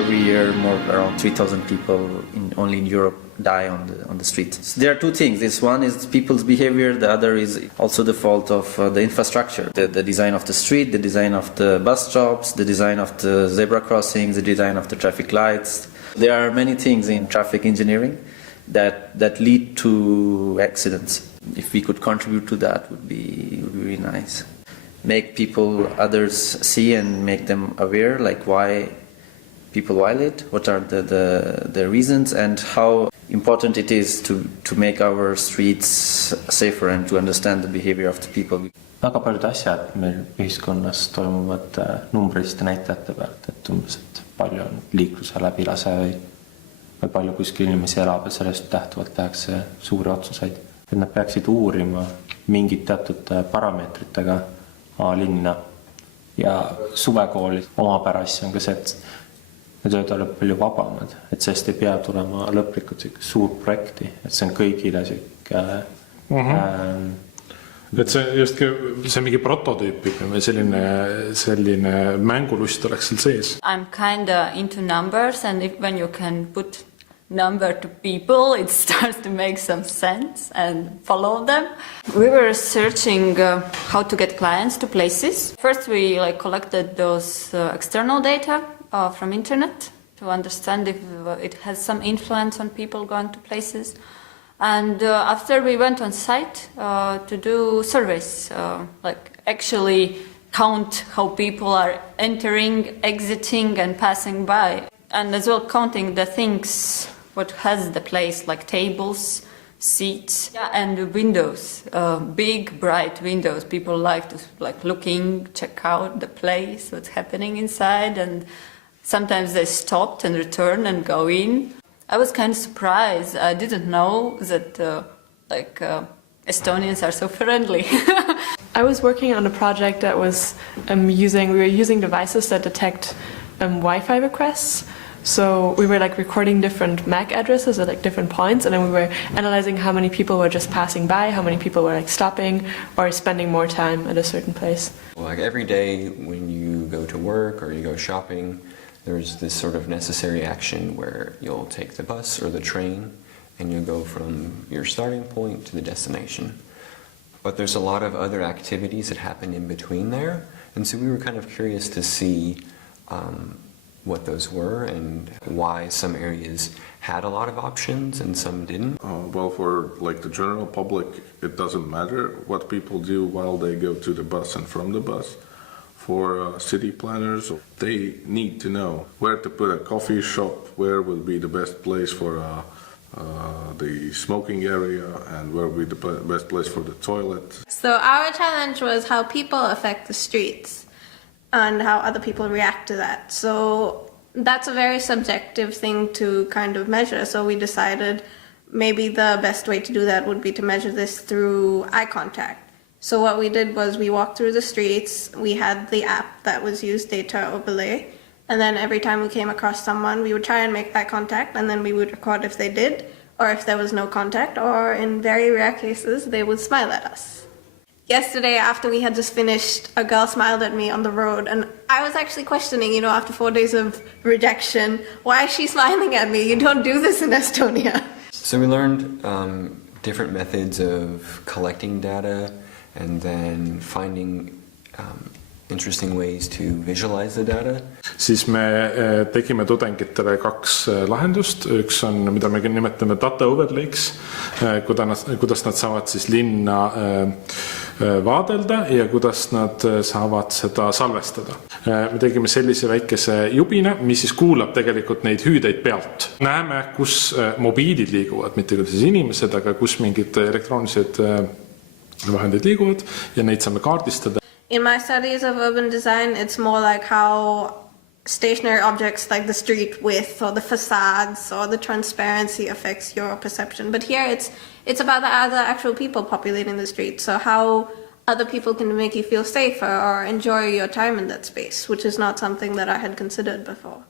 every year around 3,000 people only in Europe die on the street. So there are two things. This one is people's behavior. The other is also the fault of the infrastructure, the design of the street, the design of the bus stops, the design of the zebra crossings, the design of the traffic lights. There are many things in traffic engineering that lead to accidents. If we could contribute to that, would be really nice. Make others see and make them aware, like why people violate, what are the reasons, and how important it is to make our streets safer and to understand the behavior of the people. Väga paljud asjad meil ühiskonnas toimuvad numbriliste näitajate pealt, et umbes, et palju on liikluse läbilase või palju kuskil inimesi elab ja sellest tähtuvalt tehakse suuri otsuseid. Et nad peaksid uurima mingid teatud parameetritega linna ja suvekoolis omapärassi on ka see, et need võivad olla palju vabamad, et sellest ei pea tulema lõplikult suur projekti, et see on kõigile et see just see mingi prototüüp või selline mängulust oleks seal sees. I'm kinda into numbers and when you can put number to people, it starts to make some sense and follow them. We were searching how to get clients to places. First we collected those external data from internet to understand if it has some influence on people going to places. And after we went on site to do surveys, actually count how people are entering, exiting and passing by. And as well counting the things what has the place, like tables, seats, and windows, big bright windows. People like to looking, check out the place, what's happening inside, and sometimes they stopped and returned and go in. I was kind of surprised. I didn't know that Estonians are so friendly. I was working on a project that was we were using devices that detect Wi-Fi requests. So we were recording different MAC addresses at different points, and then we were analyzing how many people were just passing by, how many people were stopping or spending more time at a certain place. Every day when you go to work or you go shopping, there's this sort of necessary action where you'll take the bus or the train and you'll go from your starting point to the destination. But there's a lot of other activities that happen in between there, and so we were kind of curious to see what those were and why some areas had a lot of options and some didn't. Well, for the general public, it doesn't matter what people do while they go to the bus and from the bus. For city planners, they need to know where to put a coffee shop, where would be the best place for the smoking area, and where would be the best place for the toilet. So our challenge was how people affect the streets and how other people react to that. So that's a very subjective thing to kind of measure. So we decided maybe the best way to do that would be to measure this through eye contact. So what we did was we walked through the streets, we had the app that was used, data overlay, and then every time we came across someone, we would try and make eye contact, and then we would record if they did, or if there was no contact, or in very rare cases, they would smile at us. Yesterday, after we had just finished, a girl smiled at me on the road, and I was actually questioning, after 4 days of rejection, why is she smiling at me? You don't do this in Estonia. So we learned different methods of collecting data and then finding interesting ways to visualize the data. Siis me tegime tudengitele 2 lahendust. Üks on, mida me nimetame data overlays, kuidas nad saavad siis linna vaadelda ja kuidas nad saavad seda salvestada. Me tegime sellise väikese jubina, mis siis kuulab tegelikult neid hüüdeid pealt. Näeme, kus mobiilid liiguvad, mitte küll siis inimesed, aga kus mingid elektroonilised vahendid liiguvad ja neid saame kaardistada. In my studies of urban design, it's more like how stationary objects like the street width or the facades or the transparency affects your perception. But here it's about the other actual people populating the street. So how other people can make you feel safer or enjoy your time in that space, which is not something that I had considered before.